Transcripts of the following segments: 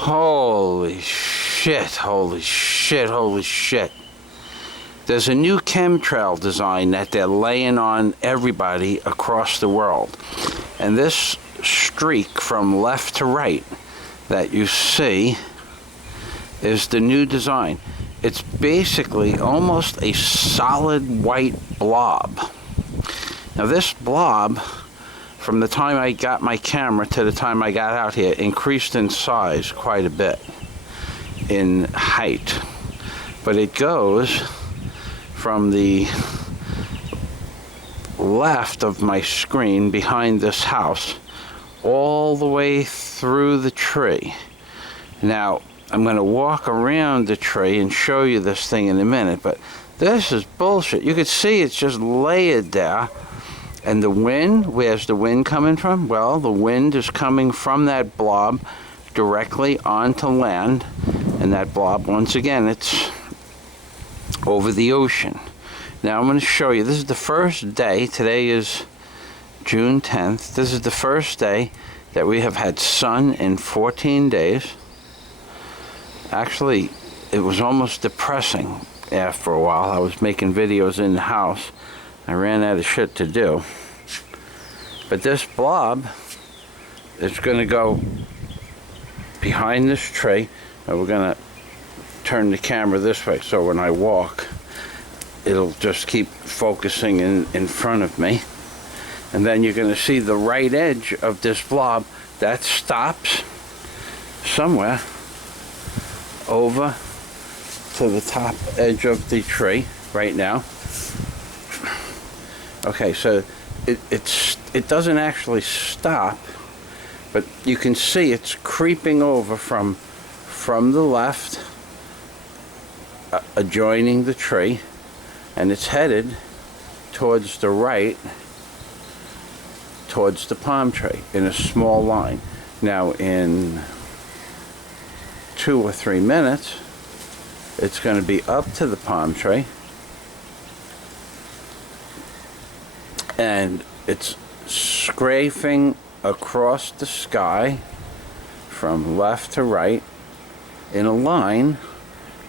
Holy shit, holy shit, holy shit. There's a new chemtrail design that they're laying on everybody across the world. And this streak from left to right that you see is the new design. It's basically almost a solid white blob. Now this blob, from the time I got my camera to the time I got out here, increased in size quite a bit in height. But it goes from the left of my screen behind this house all the way through the tree. Now, I'm going to walk around the tree and show you this thing in a minute, but this is bullshit. You can see it's just layered there. And the wind, where's the wind coming from? Well, the wind is coming from that blob directly onto land. And that blob, once again, it's over the ocean. Now I'm going to show you. This is the first day. Today is June 10th. This is the first day that we have had sun in 14 days. Actually, it was almost depressing after a while. I was making videos in the house. I ran out of shit to do. But this blob is going to go behind this tree, and we're going to turn the camera this way so when I walk it'll just keep focusing in front of me. And then you're going to see the right edge of this blob that stops somewhere over to the top edge of the tree right now. Okay, so it doesn't actually stop, but you can see it's creeping over from the left, adjoining the tree, and it's headed towards the right, towards the palm tree in a small line. Now in 2 or 3 minutes, it's going to be up to the palm tree, and it's scraping across the sky from left to right in a line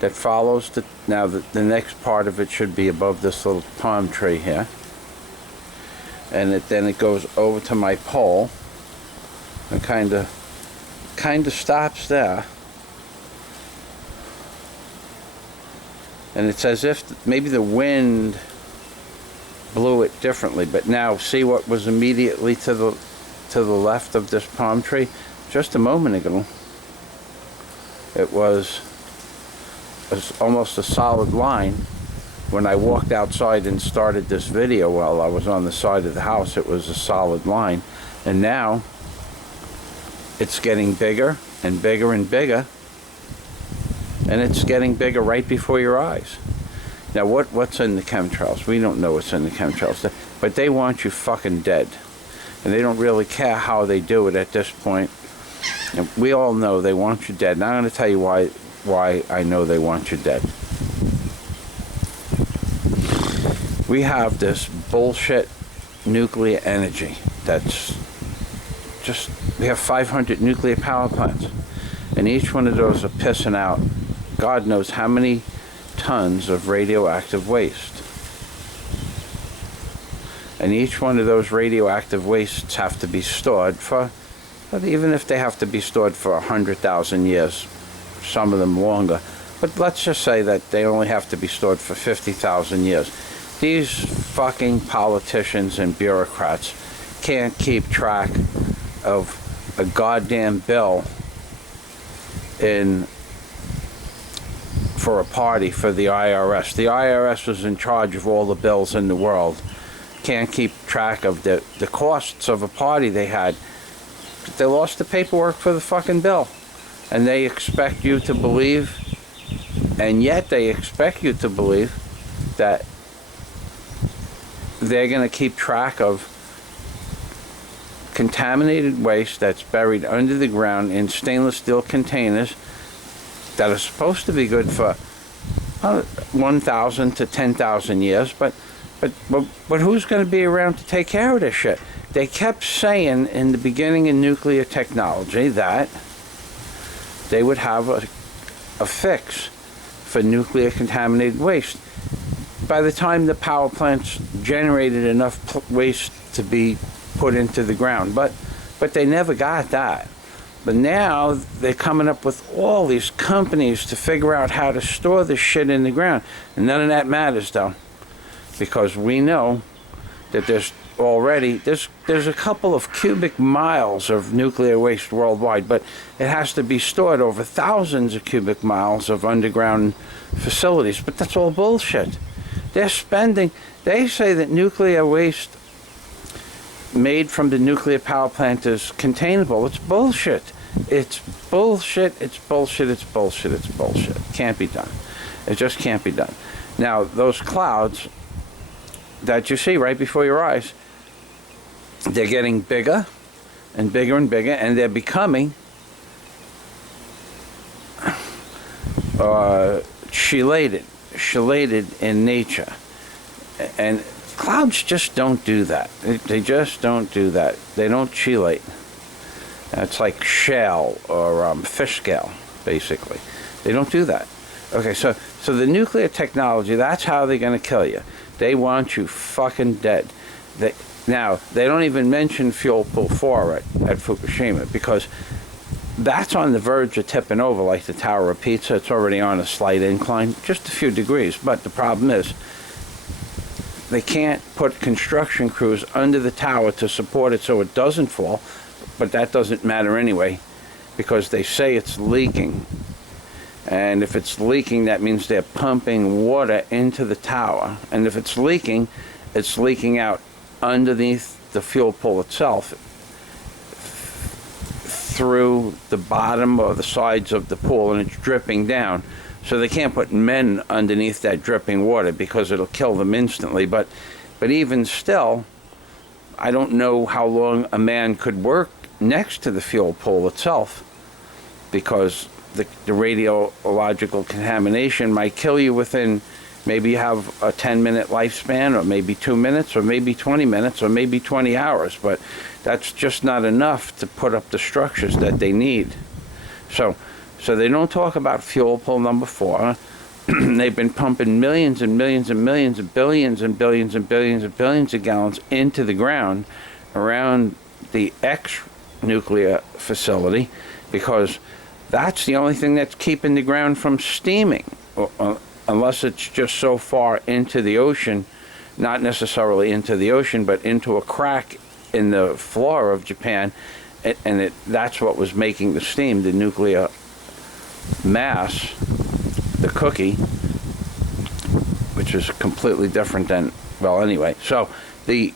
that follows the, now the next part of it should be above this little palm tree here, and then it goes over to my pole and kind of stops there. And it's as if maybe the wind blew it differently, but now see what was immediately to the left of this palm tree? Just a moment ago it was almost a solid line. When I walked outside and started this video while I was on the side of the house, it was a solid line, and now it's getting bigger and bigger and bigger, and it's getting bigger right before your eyes. Now what's in the chemtrails? We don't know what's in the chemtrails, but they want you fucking dead, and they don't really care how they do it at this point. And we all know they want you dead, and I'm going to tell you why I know they want you dead. We have this bullshit nuclear energy that's just, we have 500 nuclear power plants, and each one of those are pissing out God knows how many tons of radioactive waste. And each one of those radioactive wastes have to be stored for, even if they have to be stored for 100,000 years, some of them longer, but let's just say that they only have to be stored for 50,000 years. These fucking politicians and bureaucrats can't keep track of a goddamn bill for a party for the IRS. The IRS was in charge of all the bills in the world. Can't keep track of the costs of a party they had. They lost the paperwork for the fucking bill. And they expect you to believe, and yet they expect you to believe that they're going to keep track of contaminated waste that's buried under the ground in stainless steel containers that are supposed to be good for 1,000 to 10,000 years, but who's going to be around to take care of this shit? They kept saying in the beginning of nuclear technology that they would have a fix for nuclear contaminated waste. By the time the power plants generated enough waste to be put into the ground, but they never got that. But now they're coming up with all these companies to figure out how to store this shit in the ground. And none of that matters though, because we know that there's a couple of cubic miles of nuclear waste worldwide, but it has to be stored over thousands of cubic miles of underground facilities. But that's all bullshit. They say that nuclear waste made from the nuclear power plant is containable. It's bullshit. It's bullshit. It's bullshit. It's bullshit. It's bullshit. It can't be done. It just can't be done. Now, those clouds that you see right before your eyes, they're getting bigger and bigger and bigger, and they're becoming chelated in nature. And clouds just don't do that. They just don't do that. They don't chelate. It's like shell or fish scale, basically. They don't do that. Okay, so the nuclear technology, that's how they're going to kill you. They want you fucking dead. Now, they don't even mention fuel pool 4 at Fukushima, because that's on the verge of tipping over like the Tower of Pizza. It's already on a slight incline, just a few degrees. But the problem is, they can't put construction crews under the tower to support it so it doesn't fall. But that doesn't matter anyway, because they say it's leaking. And if it's leaking, that means they're pumping water into the tower. And if it's leaking out underneath the fuel pool itself, through the bottom or the sides of the pool, and it's dripping down. So they can't put men underneath that dripping water because it'll kill them instantly. But even still, I don't know how long a man could work next to the fuel pool itself, because the radiological contamination might kill you within, maybe you have a 10-minute lifespan, or maybe 2 minutes, or maybe 20 minutes, or maybe 20 hours. But that's just not enough to put up the structures that they need. So they don't talk about fuel pool number 4. They've been pumping millions and millions and millions and billions and billions and billions and billions of gallons into the ground around the nuclear facility, because that's the only thing that's keeping the ground from steaming, unless it's just so far into the ocean, not necessarily into the ocean, but into a crack in the floor of Japan, and that's what was making the steam, the nuclear mass, the cookie, which is completely different than, well, anyway. So the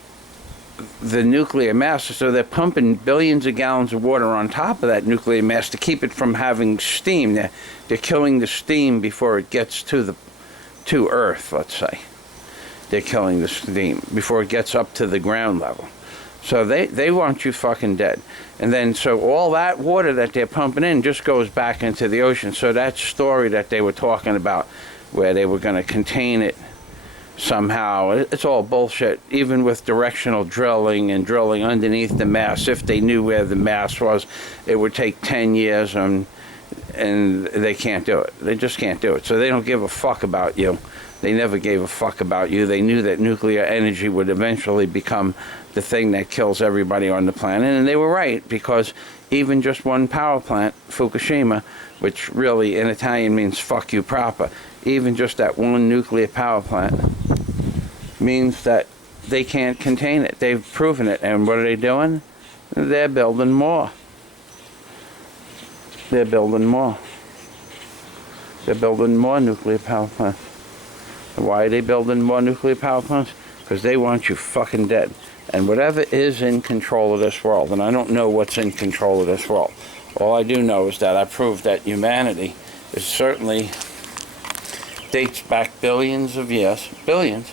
nuclear mass, so they're pumping billions of gallons of water on top of that nuclear mass to keep it from having steam. They're killing the steam before it gets to Earth, let's say. They're killing the steam before it gets up to the ground level. So they want you fucking dead. And then, so all that water that they're pumping in just goes back into the ocean. So that story that they were talking about, where they were going to contain it somehow, it's all bullshit. Even with directional drilling and drilling underneath the mass, if they knew where the mass was, it would take 10 years, and they can't do it. They just can't do it. So they don't give a fuck about you. They never gave a fuck about you. They knew that nuclear energy would eventually become the thing that kills everybody on the planet, and they were right, because even just one power plant, Fukushima, which really in Italian means fuck you proper, even just that one nuclear power plant means that they can't contain it. They've proven it. And what are they doing? They're building more. They're building more. They're building more nuclear power plants. And why are they building more nuclear power plants? Because they want you fucking dead. And whatever is in control of this world, and I don't know what's in control of this world. All I do know is that I proved that humanity is certainly dates back billions of years, billions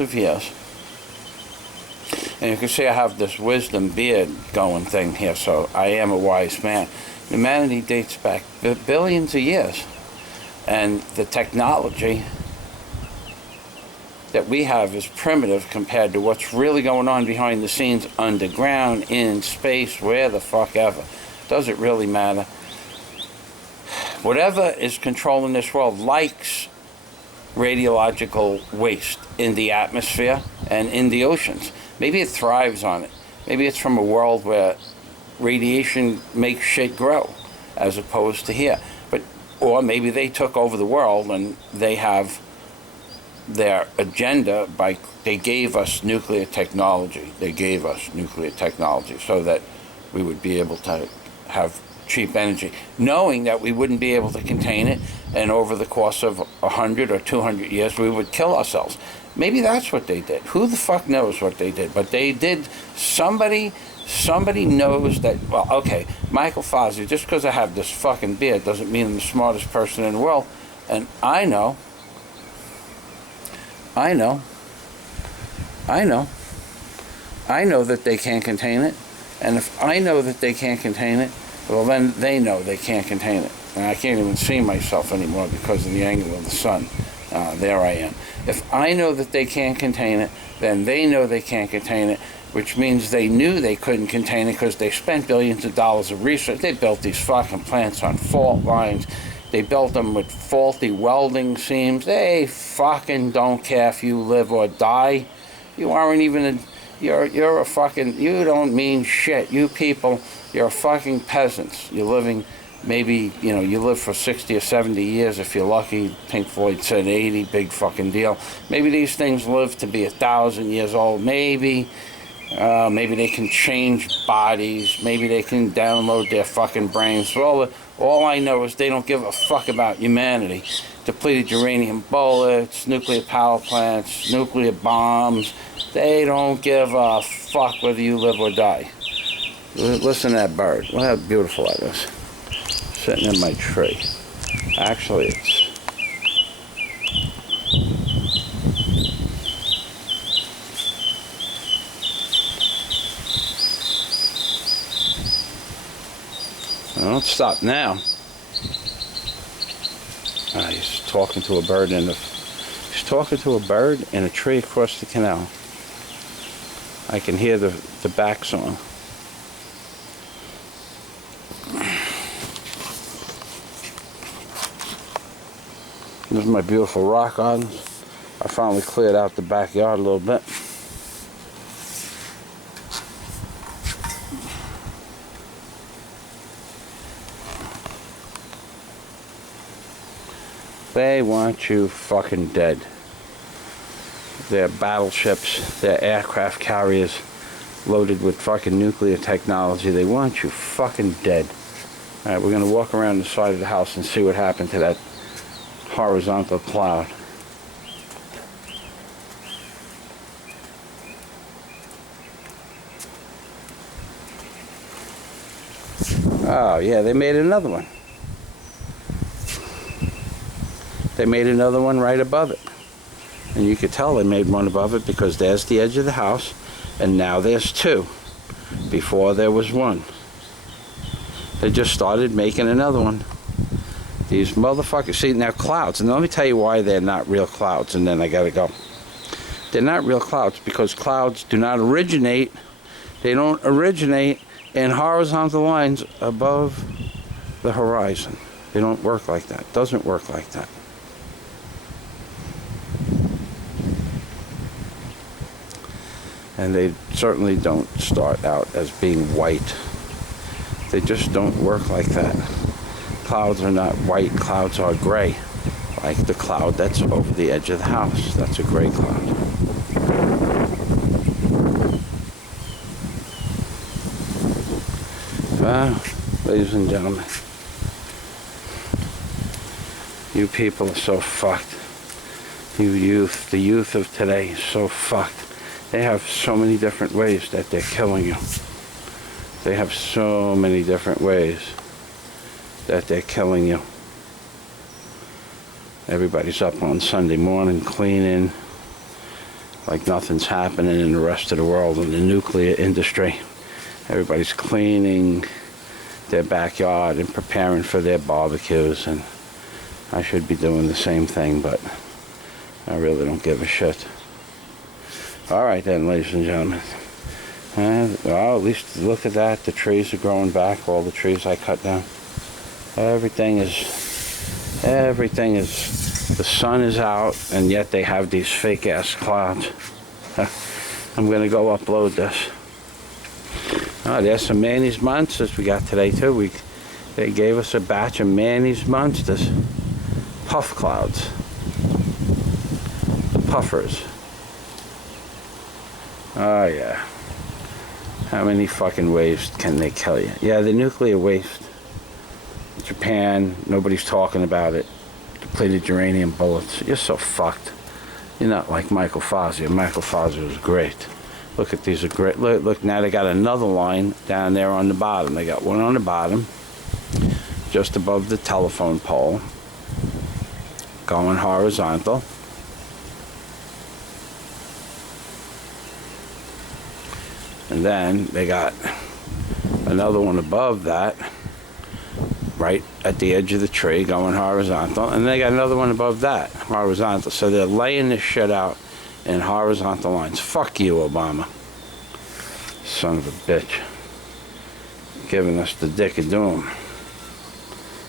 of years. And you can see I have this wisdom beard going thing here, so I am a wise man. Humanity dates back billions of years, and the technology that we have is primitive compared to what's really going on behind the scenes, underground, in space, where the fuck ever. Does it really matter? Whatever is controlling this world likes radiological waste in the atmosphere and in the oceans. Maybe it thrives on it. Maybe it's from a world where radiation makes shit grow, as opposed to here. But, or maybe they took over the world and they have their agenda by, they gave us nuclear technology. They gave us nuclear technology so that we would be able to have cheap energy, knowing that we wouldn't be able to contain it, and over the course of 100 or 200 years we would kill ourselves. Maybe that's what they did. Who the fuck knows what they did? But they did. Somebody knows that. Well, okay, Michael Fazio, just because I have this fucking beard doesn't mean I'm the smartest person in the world. And I know that they can't contain it. And if I know that they can't contain it, well, then they know they can't contain it. And I can't even see myself anymore because of the angle of the sun. There I am. If I know that they can't contain it, then they know they can't contain it, which means they knew they couldn't contain it because they spent billions of dollars of research. They built these fucking plants on fault lines. They built them with faulty welding seams. They fucking don't care if you live or die. You aren't even you're a fucking, you don't mean shit. You people, you're fucking peasants. You're living, maybe, you live for 60 or 70 years if you're lucky. Pink Floyd said 80, big fucking deal. Maybe these things live to be 1,000 years old. Maybe they can change bodies. Maybe they can download their fucking brains. Well, all I know is they don't give a fuck about humanity. Depleted uranium bullets, nuclear power plants, nuclear bombs. They don't give a fuck whether you live or die. Listen to that bird. Look how beautiful that is. Sitting in my tree. Actually, it's... Don't stop now. He's talking to a bird in the... He's talking to a bird in a tree across the canal. I can hear the back song. This is my beautiful rock garden. I finally cleared out the backyard a little bit. They want you fucking dead. Their battleships, their aircraft carriers loaded with fucking nuclear technology. They want you fucking dead. Alright, we're gonna walk around the side of the house and see what happened to that horizontal cloud. Oh yeah, they made another one. They made another one right above it. And you could tell they made one above it because there's the edge of the house, and now there's two. Before there was one. They just started making another one. These motherfuckers. See, now clouds, and let me tell you why they're not real clouds, and then I gotta go. They're not real clouds because clouds do not originate, they don't originate in horizontal lines above the horizon. They don't work like that. It doesn't work like that. And they certainly don't start out as being white. They just don't work like that. Clouds are not white, clouds are gray. Like the cloud that's over the edge of the house. That's a gray cloud. Well, ladies and gentlemen, you people are so fucked. You youth, the youth of today is so fucked. They have so many different ways that they're killing you. They have so many different ways that they're killing you. Everybody's up on Sunday morning cleaning like nothing's happening in the rest of the world in the nuclear industry. Everybody's cleaning their backyard and preparing for their barbecues, and I should be doing the same thing, but I really don't give a shit. Alright then, ladies and gentlemen. Well, at least look at that. The trees are growing back. All the trees I cut down. Everything is Everything is, the sun is out, and yet they have these fake ass clouds. I'm gonna go upload this. Oh, there's some mayonnaise monsters we got today too. They gave us a batch of mayonnaise monsters. Puff clouds. The puffers. Oh yeah. How many fucking waves can they kill you? Yeah, the nuclear waste. Japan, nobody's talking about it. Depleted uranium bullets. You're so fucked. You're not like Michael Fazio. Michael Fazio is great. Look at these are great. Look, now they got another line down there on the bottom. They got one on the bottom, just above the telephone pole, going horizontal. And then they got another one above that, right at the edge of the tree, going horizontal. And they got another one above that, horizontal. So they're laying this shit out in horizontal lines. Fuck you, Obama. Son of a bitch. Giving us the dick of doom.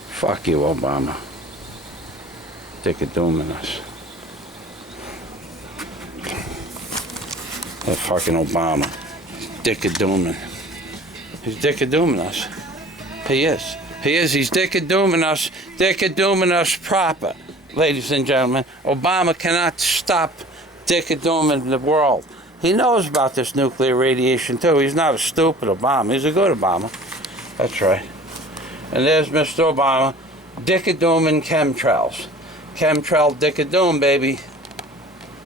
Fuck you, Obama. Dick of dooming us. That fucking Obama. Dick of dooming. He's dick of dooming us. He is. He is. He's dick of dooming us. Dick of dooming us proper. Ladies and gentlemen, Obama cannot stop dick of dooming the world. He knows about this nuclear radiation too. He's not a stupid Obama. He's a good Obama. That's right. And there's Mr. Obama, dick of doom and chemtrails. Chemtrail dick of doom, baby.